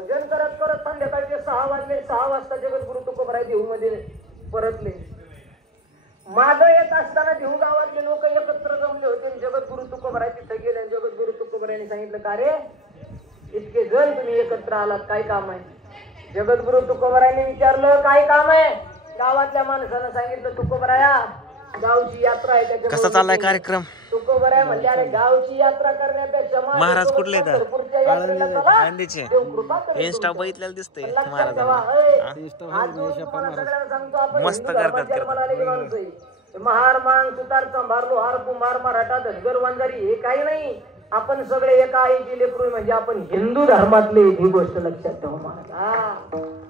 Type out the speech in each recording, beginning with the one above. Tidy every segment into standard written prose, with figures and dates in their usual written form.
भोजन करत करत संध्याकाळचे 6 वाजले. 6 वाजता जगद्गुरु तुकोबराय देहूमध्ये परतले. मागं येत असताना देहू गावातले लोक एकत्र जमले होते. जगद्गुरु तुकोबराय तिथे गेले. जगद्गुरु तुकोबरायांनी सांगितलं, का रे इतके जण तुम्ही एकत्र आलात, काय काम आहे? जगद्गुरु तुकोबरायांनी विचारलं, काय काम आहे? गावातल्या माणसानं सांगितलं, तुकोबराया गावची यात्रा आहे. त्याच्या कसा चाललाय कार्यक्रम? तुकोबराय म्हणले, अरे गावची यात्रा करण्यापेक्षा महाराज कुठले तर इंस्टा बघितलेलं दिसतंय मस्त करतात. महार मांग सुतार संभार लोहार कुंभार मराठा धनगर वंजारी हे काही नाही. आपण सगळे एका आईची लेकरू, म्हणजे आपण हिंदू धर्मातले. ही गोष्ट लक्षात ठेवा महाराज.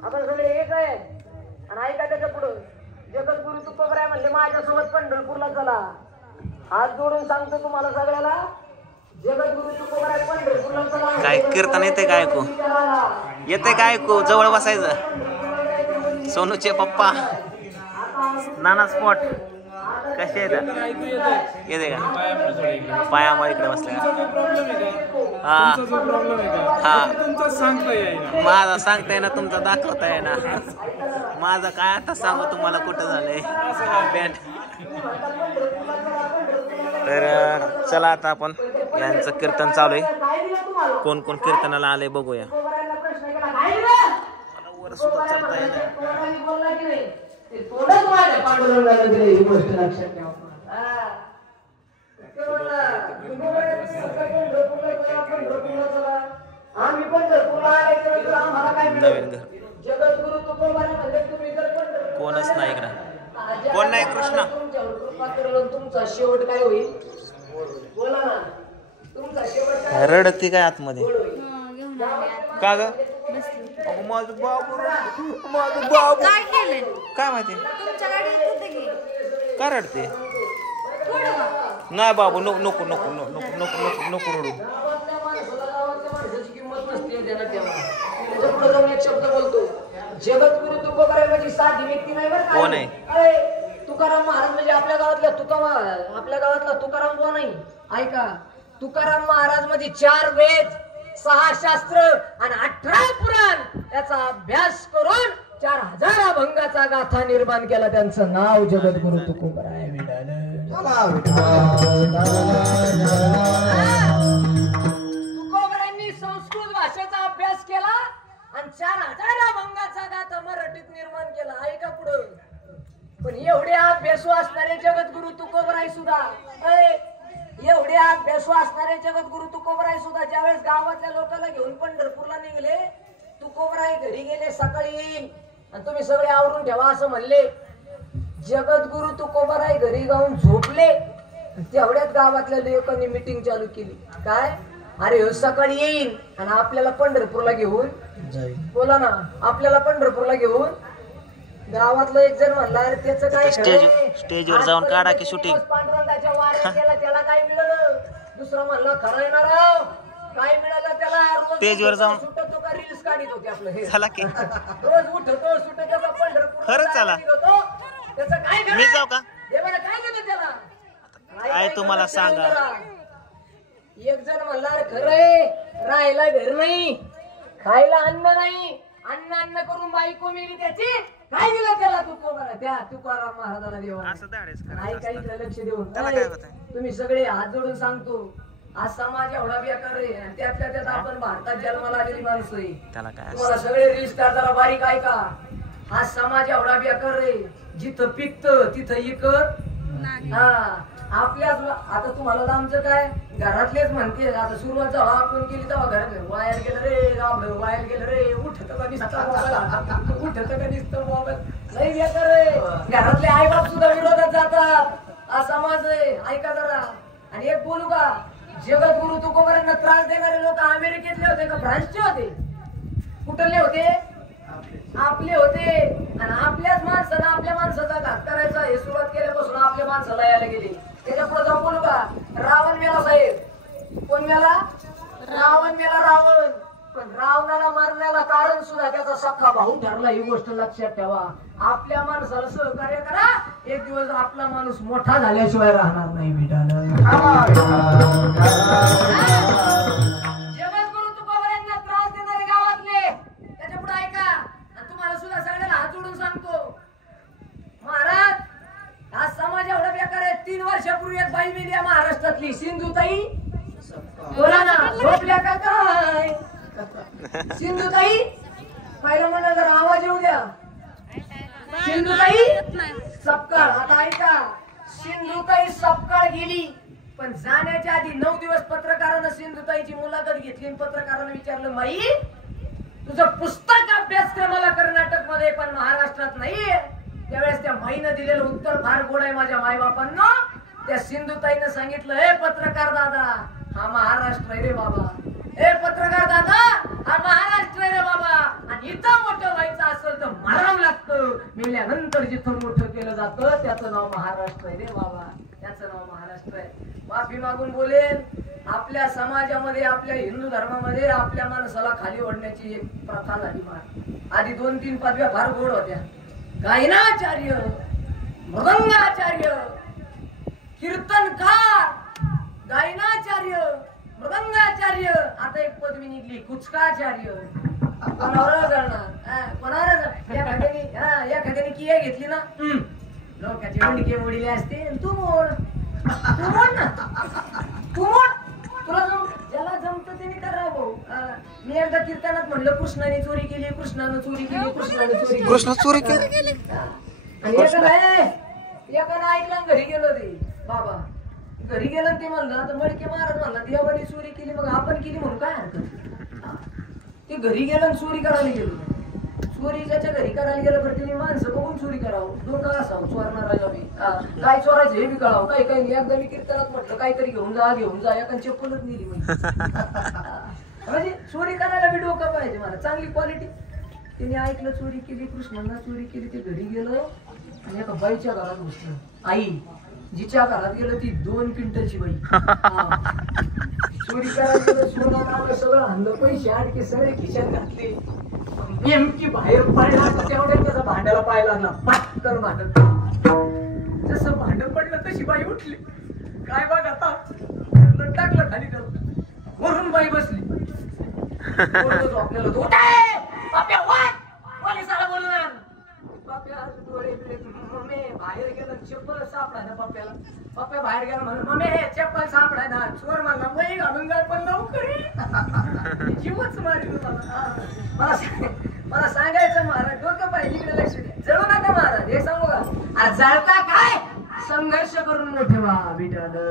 आपण सगळे एक आहे. आणि ऐका त्याच्या पुढं जगद्गुरु तुकोबराय म्हणले, माझ्यासोबत पंढरपूरला चला. हात जोडून सांगतो तुम्हाला सगळ्याला, जगद्गुरु तुकोबराय पंढरपूरला चला. काय कीर्तन येते काय ऐकू? येते काय ऐकू? जवळ बसायचं. सोनूचे पप्पा नाना स्पॉट कसे येतात? येते का? पायामुळे इकडे बसले हा माझा सांगताय ना, तुमचा दाखवताय ना. माझं काय आता सांगू तुम्हाला कुठं झालंय बँड. तर चला आता आपण यांचं कीर्तन चालू आहे. कोण कोण कीर्तनाला आले बघूया. वर सुद्धा चढता येणार. नवीन घर जगद्गुरु तुकोबराय म्हणले, तुम्ही जर कोणच नाही इकडं. कोण नाही कृष्णा. तुमचा शेवट काय होईल? बोला ना. तुमचा शेवट काय? रडती काय आतमध्ये? का ग? माझं बाबू माझं बाबू काय केलं? काय माहिती? तुमच्या गाडीत होते की का रडते? नाही बाबू नको नको नको नको नको नको नको रडू. एक शब्द बोलतो, जगद्गुरु तुकोबराय म्हणजे साधी व्यक्ती नाही बरं. कोण आहे? तुकाराम महाराज म्हणजे आपल्या गावातला तुकाराम कोण आहे? ऐका, तुकाराम महाराज म्हणजे 4 वेद 6 शास्त्र आणि 18 पुराण याचा अभ्यास करून 4000 अभंगाचा गाथा निर्माण केला. त्यांचं नाव जगद्गुरु तुकोबराय. तुकोबरायांनी संस्कृत भाषेचा अभ्यास केला आणि 4000 अभंगाचा गाथा मराठीत निर्माण केला. ऐका पुढं. पण एवढे अभ्यासू असणारे जगद्गुरु तुकोबराय सुद्धा एवढे अभ्यासू असणारे जगद्गुरु तुकोबराय सुद्धा ज्यावेळेस गावातल्या लोकांना घेऊन पंढरपूरला निघले, तुकोबराय घरी गेले, सकाळी येईल आणि तुम्ही सगळे आवरून ठेवा असं म्हणले. जगद्गुरु तुकोबराय घरी जाऊन झोपले. तेवढ्यात गावातल्या लोकांनी मीटिंग चालू केली. काय? अरे हो सकाळी येईल आणि आपल्याला पंढरपूरला घेऊन जाईल. बोला ना, आपल्याला पंढरपूरला घेऊन. गावातलं एक जण म्हणला, अरे त्याचं काय? स्टेजवर जाऊन काढा की शूटिंग. पांडुरंगाच्या वाऱ्यात गेला, त्याला काय मिळालं? दुसरा म्हणला, खरं येणार काय मिळालं त्याला? स्टेजवर जाऊन सुटतो का रील्स काढित होते आपलं हे. चला की रोज उठतो सुटतो का पंढरपूर. खरंच चला. त्याचं काय? मी जाऊ का? हे बरं काय केलं त्याला? काय तुम्हाला सांगा. एक जण म्हणला, अरे खरंय राहायला घर नाही, खायला अन्न नाही, अन्न करून बायको मिळली त्याची. काय दिलं त्याला तुकोबराय? त्या तुकाराम महाराजाला देवा. काही लक्ष देऊन तुम्ही सगळे हात जोडून सांगतो, आज समाज एवढा बेकार आहे आणि त्यातल्या त्यात आपण भारतात जन्माला आलेली माणूस आहे. तुम्हाला सगळे रील्स जरा बारीक ऐका. आज समाज एवढा बेकार आहे, जिथं पिकत तिथं इकत. आपल्याच आता तुम्हाला आमचं काय घरातलेच म्हणते. आता सुरुवात जेव्हा आपण केली तेव्हा घरात वायर गेलं रे राबलं, वायर गेलं रे, उठत का दिसतं मोबाईल, उठत का दिसतं मोबाईल. नाही बेकार रे. घरातले आई बाप सुद्धा विरोधात जातात. हा समाज आहे. ऐका जरा. आणि एक बोलू का, जगद्गुरु तुकोबरायांना त्रास देणारे लोक अमेरिकेतले होते का फ्रान्सचे होते? कुठले होते? आपले होते. आणि आपल्याच माणसानं आपल्या माणसाचा घात करायचा हे सुरुवात केल्यापासून आपल्या माणसाला यायला गेली. त्याच्या पुढे जाऊन बोलू का, रावण मेला साहेब. कोण मेला? रावण मेला. रावण. पण रावणाला मारण्याला कारण सुद्धा त्याचा सख्खा भाऊ ठरला. ही गोष्ट लक्षात ठेवा. आपल्या माणसाला सहकार्य करा. एक दिवस आपला माणूस मोठा झाल्याशिवाय राहणार नाही. जगद्गुरु तुकोबरायांना त्रास देणारे गावातले घरातली सिंधुताई बोला ना, झोपल्या का काय? सिंधुताई पहिला म्हणलं जरा आवाज येऊ द्या. सिंधुताई सपकाळ. आता ऐका, सिंधुताई सपकाळ गेली, पण जाण्याच्या आधी 9 दिवस पत्रकारानं सिंधुताईची मुलाखत घेतली आणि पत्रकारानं विचारलं, माई तुझं पुस्तक अभ्यासक्रमाला कर्नाटक मध्ये पण महाराष्ट्रात नाहीये. त्यावेळेस त्या माईनं दिलेलं उत्तर फार गोड आहे माझ्या मायबापांना. त्या सिंधुताईनं सांगितलं, हे पत्रकार दादा हा महाराष्ट्र आहे रे बाबा. हे पत्रकार दादा हा महाराष्ट्र आहे रे बाबा. आणि इथं मोठं व्हायचं असेल तर मारावं लागतं. मेल्यानंतर जिथं मोठं केलं जातं त्याचं नाव महाराष्ट्र आहे रे बाबा. त्याचं नाव महाराष्ट्र आहे. माफी मागून बोलेल, आपल्या समाजामध्ये आपल्या हिंदू धर्मामध्ये आपल्या माणसाला खाली ओढण्याची एक प्रथा झाली. आधी 2-3 पदव्या फार गोड होत्या. गायनाचार्य, मृदंगाचार्य, कीर्तनकार, गायनाचार्य, मृदंगाचार्य. आता एक पदवी निघली कुचकाचार्य. कोणावर जाणार, कोणावर एखाद्याने किया घेतली ना, लोकांचे मुंडके मोडले असते. तू मोड, तू मोड ना, तू मोड. तुला ज्याला जमतं त्याने करा भाऊ. मी एकदा कीर्तनात म्हणलं, कृष्णाने चोरी केली, कृष्णानं चोरी केली, कृष्णाने चोरी केली, कृष्ण चोरी केली. आणि एकानं ऐकलं घरी गेलो ते बाबा. घरी गेलं ते म्हणलं, आता मडके महाराज म्हणला देवाने चोरी केली, मग आपण केली म्हणून काय हरकत. ते घरी गेलं चोरी करायला गेलो. चोरी ज्याच्या घरी करायला गेलं बरं त्यांनी माणसं बघून चोरी करावं. डोकं असावं चोरणारा बी. काय चोरायचं हे बी कळावं. काही काही एकदा मी कीर्तनात म्हटलं काहीतरी घेऊन जा एका चप्पलच नेली म्हणजे चोरी करायला बी डोकं पाहिजे मला, चांगली क्वालिटी. तिने ऐकलं चोरी केली, कृष्णांना चोरी केली. ते घरी गेलं आणि एका बाईच्या घरात घुसलं. आई जिच्या घरात गेलं ती 2 क्विंटलची बाई. चोरी करायला सोनं नाणं सगळं आणलं, पैसे आणखी सगळे खिशात घातले. नेमकी बाहेर पडला तेवढ्या त्याचा भांड्याला पाय लागला. पटकन भांडत जसं भांड पडलं तशी बाई उठली. काय बघ आता टाकलं खाली त्याला. वरून बाई बसली. आपल्याला पोलिसाला बोलणार. बाप्या डोळे मम्मी बाहेर गेलं, चप्पल सापडा ना पप्प्याला. पप्प्या बाहेर गेला म्हणून मम्मी हे चप्पल सापडा ना. चोर म्हणला मई घालून जाय पण लवकर जीवच मारी. मला सांगायचं महाराज डोकं पाहिजे इकडे लक्ष द्या. जळू नका महाराज, हे सांगू का जळता काय संघर्ष करून मोठे व्हा. विठ्ठल